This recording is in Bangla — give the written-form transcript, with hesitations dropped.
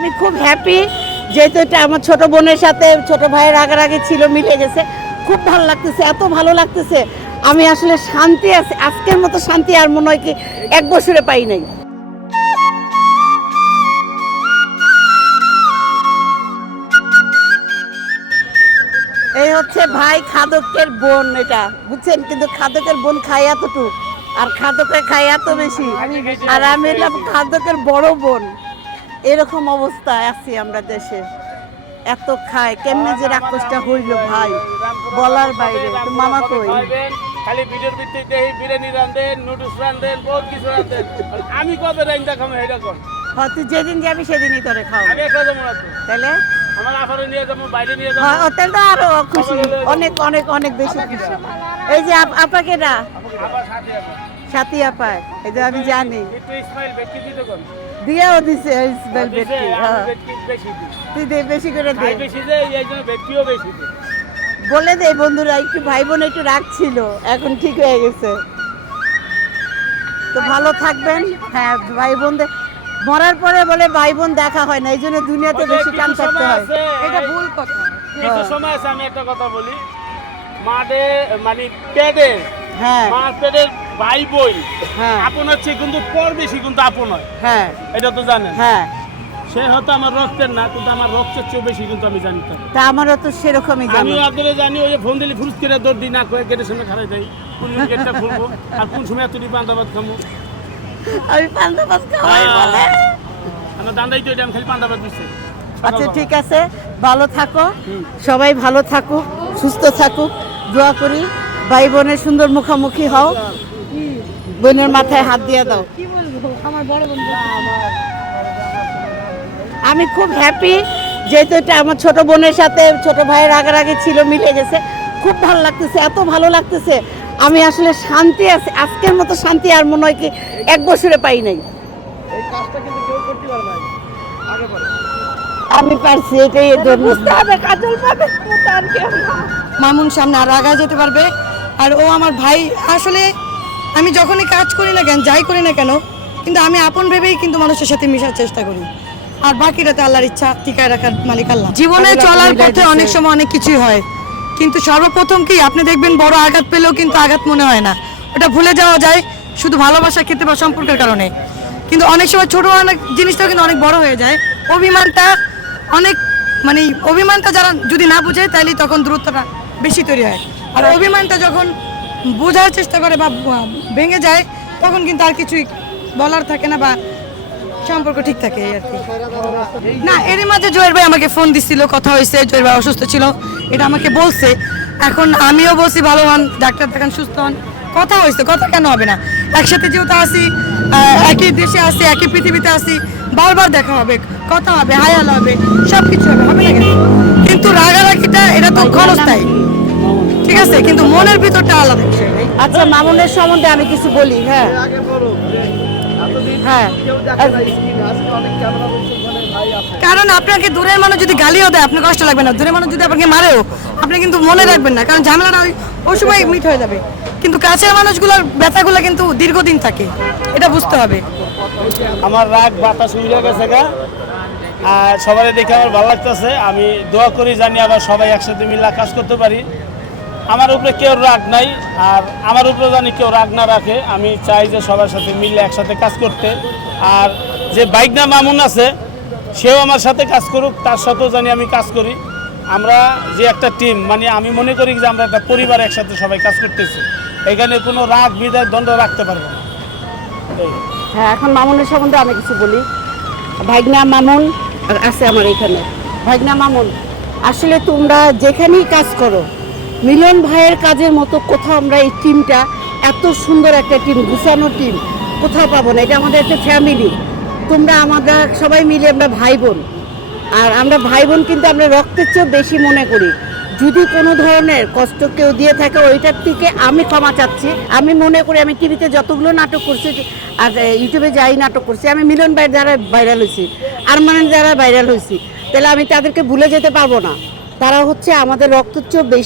আমি খুব হ্যাপি, যেহেতু এটা আমার ছোট বোনের সাথে ছোট ভাইয়ের রাগারাগি ছিল, মিলে গেছে। খুব ভালো লাগতেছে, এত ভালো লাগতেছে। আমি আসলে শান্তি আছে, আজকের মতো শান্তি আর মনে হয় কি 1 বছরে পাই নাই। এই হচ্ছে ভাই খাদকের বোন, এটা বুঝছেন, কিন্তু খাদকের বোন খায় এতটুকু আর খাদকে খায় এত বেশি, আর আমি এলাম খাদকের বড় বোন। এরকম অবস্থায় আছি আমরা দেশে, এত খায়, কেমনে যে রাক্ষসটা হইল ভাই বলার বাইরে। তো মামা কই? খালি ভিডিওর ভিত্তিতে এই বিরিয়ানি রান্ধেন, নুডলস রান্ধেন, বহুত কিছু রান্ধেন। আমি কবে রান্ধা খাবো এটা কোন? হ্যাঁ, তুই যেদিন যাবি সেদিনই তোরে খাও। আমি একটা যাবো না তো। তাহলে আমার আফারে নিয়ে যাবো, বাইরে নিয়ে যাবো। হ্যাঁ, তাহলে তো আরো খুশি, অনেক অনেক অনেক বেশি খুশি। এই যে আপাকে না, আবার সাথে যাবো। সাথী আপা, এই যে আমি জানি একটু ইসমাইল বেশি দিতে কোন? দিয়েও দিছে ইসমাইল বেটি। হ্যাঁ, বেশি দিই। তুই দে, বেশি করে দে। খাই বেশি দেয়, এই জন্য ব্যক্তিও বেশি দেয়। বলে দে বন্ধুরা, একটু ভাই বোন একটু রাগ ছিল, এখন ঠিক হয়ে গেছে। তো ভালো থাকবেন। হ্যাঁ, ভাই বোনদের মরার পরে বলে ভাই বোন দেখা হয় না, এই জন্য দুনিয়াতে বেশি টান থাকতে হয়। এটা ভুল কথা। কিছু সময় আছে, আমি একটা কথা বলি, মাঠে মানে পেটের, হ্যাঁ মার পেটের ভাই বোন হ্যাঁ আপন হচ্ছে, কিন্তু পর বেশি কিন্তু আপন হয়, হ্যাঁ এটা তো জানেন। হ্যাঁ, সে হয়তো আমার রক্তের না, কিন্তু আমার রক্তের চেয়ে বেশি কিন্তু আমি জানি। তা আমারও তো সেরকমই জানি। আমিও আপনারা জানি, ওই যে ফোন দিলে ফুরুজ করে দৌড় দিই, না কয়ে গেটের সামনে খারাই দেয়, কোন গেটটা খুলবো আর কোন সময় এতটি পান্তা ভাত খাবো। আমি পান্তা ভাত খাওয়াই বলে। আমার দান্দাই তো এটা, আমি খালি পান্তা ভাত দিচ্ছি। আচ্ছা ঠিক আছে, ভালো থাকো, সবাই ভালো থাকুক, সুস্থ থাকুক, দোয়া করি। ভাই বোনের সুন্দর মুখোমুখি হও, বোনের মাথায় হাত দিয়ে দাও। কি বলবো, আমার বড় বোন আমি খুব হ্যাপি, যেহেতু এটা আমার ছোট বোনের সাথে ছোট ভাইয়ের রাগারাগি ছিল, মিলে গেছে। খুব ভালো লাগতেছে, এত ভালো লাগতেছে। আমি আসলে শান্তি আছে, আজকের মতো শান্তি আর মনে হয় কি 1 বছরে পাই নাই। এই কাজটা কিন্তু কেউ করতে পারে না আগে পরে। আমি পারছি, এটাই এর জন্য। বুঝতে হবে, কাজল পাবে, তার কেউ না। মামুন সামনে আর আগায় যেতে পারবে। আর ও আমার ভাই। আসলে আমি যখনই কাজ করি না কেন, যাই করি না কেন, কিন্তু আমি আপন ভেবেই কিন্তু মানুষের সাথে মিশার চেষ্টা করি। আর বাকিটা তো আল্লাহর ইচ্ছা, টিকায় রাখার মালিক আল্লাহ। জীবনে চলার পথে অনেক সময় অনেক কিছুই হয়, কিন্তু সর্বপ্রথম কি আপনি দেখবেন, বড় আঘাত পেলেও কিন্তু আঘাত মনে হয় না, ওটা ভুলে যাওয়া যায় শুধু ভালোবাসা, ক্ষেত্রে বা সম্পর্কের কারণে। কিন্তু অনেক সময় ছোট অনেক জিনিসটাও কিন্তু অনেক বড় হয়ে যায়। অভিমানটা অনেক, মানে অভিমানটা যারা যদি না বুঝে, তাহলে তখন দূরত্বটা বেশি তৈরি হয়। আর অভিমানটা যখন বোঝার চেষ্টা করে বা ভেঙে যায়, তখন কিন্তু আর কিছুই বলার থাকে না, বা সম্পর্ক ঠিক থাকে এই আর কি। না, এরই মাঝে জয়ের ভাই আমাকে ফোন দিছিল, কথা হয়েছে, জয়ের ভাই অসুস্থ ছিল, এটা আমাকে বলছে। এখন আমিও বলছি ভালো হন, ডাক্তার দেখান, সুস্থ হন। কথা হয়েছে, কথা কেন হবে না? একসাথে যেহেতু আসি, একই দেশে আসি, একই পৃথিবীতে আসি, বারবার দেখা হবে, কথা হবে, হায়াল হবে, সব কিছু হবে, হবে না কেন? কিন্তু রাগারাগিটা এটা তো ক্ষণস্থায়ী, ঠিক আছে, কিন্তু মনের ভিতরটা আলাদা বিষয় ভাই। আচ্ছা, মামুনের সম্বন্ধে আমি কিছু বলি। হ্যাঁ হ্যাঁ, কারণ আপনাকে দূরের মানুষ যদি গালিও দেয়, আপনার কষ্ট লাগবে না। দূরের মানুষ যদি আপনাকে মারেও, আপনি কিন্তু মনে রাখবেন না, কারণ ঝামেলাটা ওই সময় মিট হয়ে যাবে। কিন্তু কাছের মানুষগুলোর ব্যথাগুলো কিন্তু দীর্ঘদিন থাকে, এটা বুঝতে হবে। আমার রাগ বাতাস উড়ে গেছে গা, আর সবাই দেখে আমার ভালো লাগতেছে। আমি দোয়া করি জানি আবার সবাই একসাথে মিলে কাজ করতে পারি। আমার উপরে কেউ রাগ নাই, আর আমার উপরে জানি কেউ রাগ না রাখে। আমি চাই যে সবার সাথে মিলে একসাথে কাজ করতে। আর যে বাইকনা মামুন আছে, সেও আমার সাথে কাজ করুক, তার সাথেও জানি আমি কাজ করি। আমরা যে একটা টিম, মানে আমি মনে করি যে আমরা একটা পরিবার, একসাথে সবাই কাজ করতেছি। এখানে কোনো রাগ বিদায় দ্বন্দ্ব রাখতে পারবে না। হ্যাঁ, এখন মামুনের সম্বন্ধে আমি কিছু বলি। ভাইগনা মামুন আছে আমার এখানে। ভাইগনা মামুন, আসলে তোমরা যেখানেই কাজ করো, মিলন ভাইয়ের কাজের মতো কোথাও আমরা এই টিমটা, এত সুন্দর একটা টিম, গুছানো টিম কোথাও পাবো না। এটা আমাদের একটা ফ্যামিলি। তোমরা আমরা সবাই মিলে আমরা ভাই বোন, আর আমরা ভাই বোন কিন্তু আমরা রক্তের চেয়েও বেশি মনে করি। যদি কোনো ধরনের কষ্ট কেউ দিয়ে থাকে, ওইটার থেকে আমি ক্ষমা চাচ্ছি। আমি মনে করি, আমি টিভিতে যতগুলো নাটক করছি আর ইউটিউবে যাই নাটক করছি, আমি মিলন ভাইয়ের দ্বারা ভাইরাল হয়েছি, আরমানের দ্বারা ভাইরাল হয়েছি, তাহলে আমি তাদেরকে ভুলে যেতে পারবো না। তারা হচ্ছে আমাদের রক্তের চেয়েও বেশি